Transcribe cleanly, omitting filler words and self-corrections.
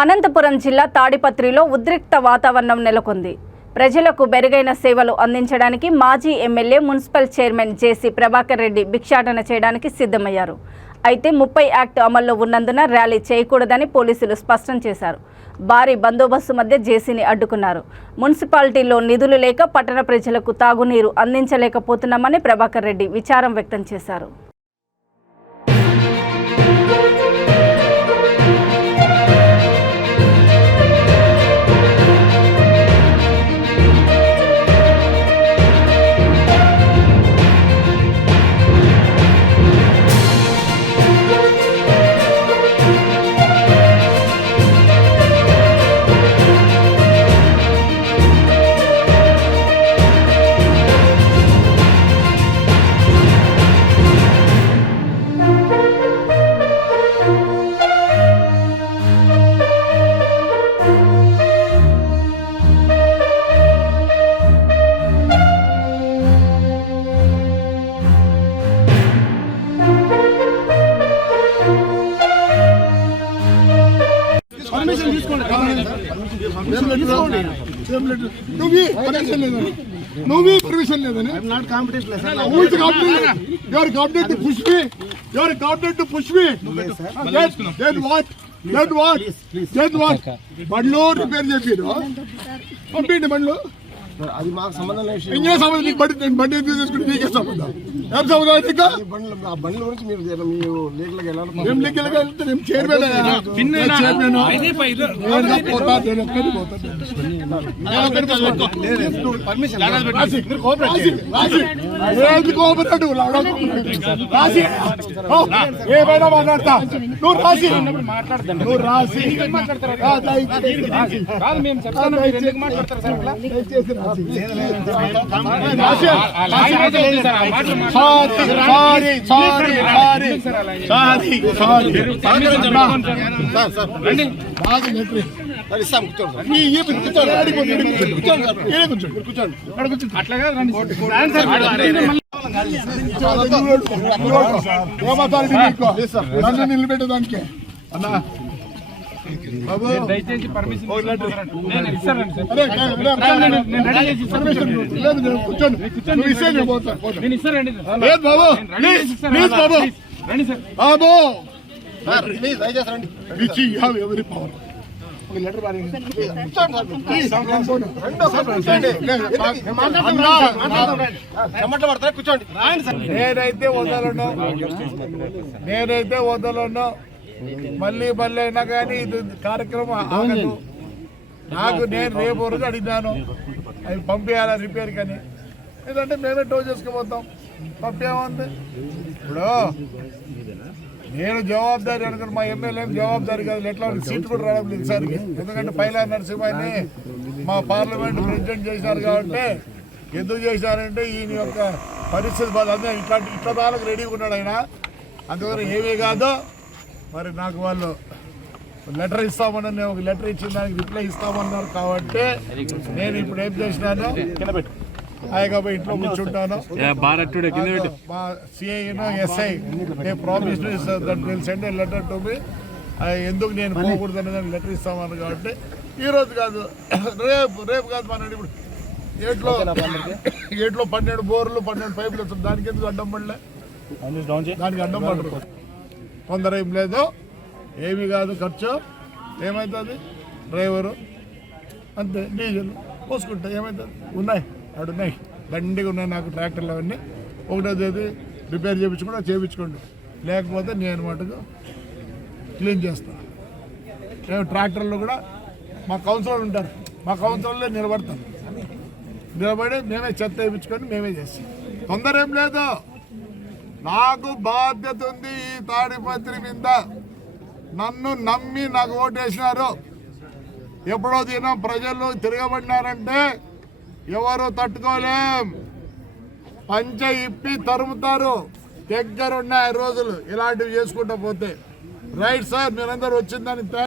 అనంతపురం జిల్లా తాడిపత్రిలో ఉద్రిక్త వాతావరణం నెలకొంది. ప్రజలకు మెరుగైన సేవలు అందించడానికి మాజీ ఎమ్మెల్యే మున్సిపల్ చైర్మన్ జేసీ ప్రభాకర్ రెడ్డి భిక్షాటన చేయడానికి సిద్ధమయ్యారు. అయితే 30 యాక్ట్ అమల్లో ఉన్నందున ర్యాలీ చేయకూడదని పోలీసులు స్పష్టం చేశారు. భారీ బందోబస్తు మధ్య జేసీని అడ్డుకున్నారు. మున్సిపాలిటీలో నిధులు లేక పట్టణ ప్రజలకు తాగునీరు అందించలేకపోతున్నామని ప్రభాకర్ రెడ్డి విచారం వ్యక్తం చేశారు. Permission leదని. I'm not competent, sir. Who is competent? You are competent to push me. You are competent to push me. Then what? Then what? Then what? బండ్లు రిపేర్ చేపిరు. పంపిండి బండ్లు. అది మాకు సంబంధం లేదు. ఇంకే సంబంధం నీకు బండి తీసుకుని నీకే సంబంధం. ఏం సంబంధం నీకు? ఆ బండ్ల గురించి మీరు లీగల్గా వెళ్ళాలి. ఏం లీగల్గా వెళ్తే నేను చైర్మన్ కోఆపరేటివ్ రాసి ఏమైనా మాట్లాడతా నువ్వు రాసి నువ్వు రాసి నిలబెట్టడానికి అన్నా దయచేసి పర్మిషన్ నేనైతే వదలను మళ్ళీ అయినా కానీ ఇది కార్యక్రమం ఆగదు. నాకు నేను రేపు రోజు అడిగినాను అవి పంపించాలా రిపేర్ కానీ, ఎందుకంటే మేమే టో చేసుకుపోతాం. పంపేముంది ఇప్పుడు నేను జవాబుదారి అనుకుని మా ఎమ్మెల్యే జవాబుదారి కాదు. ఎట్లా సీట్ కూడా రావడం లేదు ఈసారికి, ఎందుకంటే పైలా నరసింహాన్ని మా పార్లమెంట్ ప్రెసిడెంట్ చేశారు కాబట్టి. ఎందుకు చేశారంటే ఈయన యొక్క పరిస్థితి బాధ ఇట్లా దానికి రెడీగా ఉన్నాడు ఆయన. అందుకని ఏమీ కాదు. మరి నాకు వాళ్ళు లెటర్ ఇస్తామని ఒక లెటర్ ఇచ్చిన దానికి రిప్లై ఇస్తామన్నారు కాబట్టి నేను ఇప్పుడు ఏం చేసినాను, హాయిగా ఇంట్లో కూర్చుంటాను. మా సిఐను SI promise that will send a letter to me. ఎందుకు నేను పోకూడదు అనేది లెటర్ ఇస్తామన్నారు కాబట్టి ఈరోజు కాదు రేపు కాదు మన ఇప్పుడు ఏట్లో 12 బోర్లు 12 పైపులు వస్తుంది. దానికి ఎందుకు అడ్డం పడలే? దానికి అడ్డం పడరు. తొందర ఏం లేదు, ఏమీ కాదు. ఖర్చు ఏమవుతుంది? డ్రైవరు అంతే, డీజిల్ పోసుకుంటా ఏమవుతుంది? ఉన్నాయి అడున్నాయి, దండిగా ఉన్నాయి నాకు ట్రాక్టర్లు అవన్నీ. ఒకటో తేదీ రిపేర్ చేయించుకోండి, లేకపోతే నేను మటుకు క్లీన్ చేస్తాను. ట్రాక్టర్లు కూడా మా కౌన్సిలర్ ఉంటారు, మా కౌన్సిలర్లే నిలబడి మేమే చెత్త వేయించుకొని మేమే చేస్తాం. తొందర ఏం లేదు. నాకు బాధ్యత ఉంది ఈ తాడిపత్రి మీద. నన్ను నమ్మి నాకు ఓటేసినారు. ఎప్పుడో దినం ప్రజలు తిరగబడినారంటే ఎవరు తట్టుకోలేం. పంచ ఇప్పి తరుముతారు. దగ్గరున్న 5 రోజులు ఇలాంటివి చేసుకుంటూ పోతే. రైట్ సార్, మీరందరూ వచ్చిందని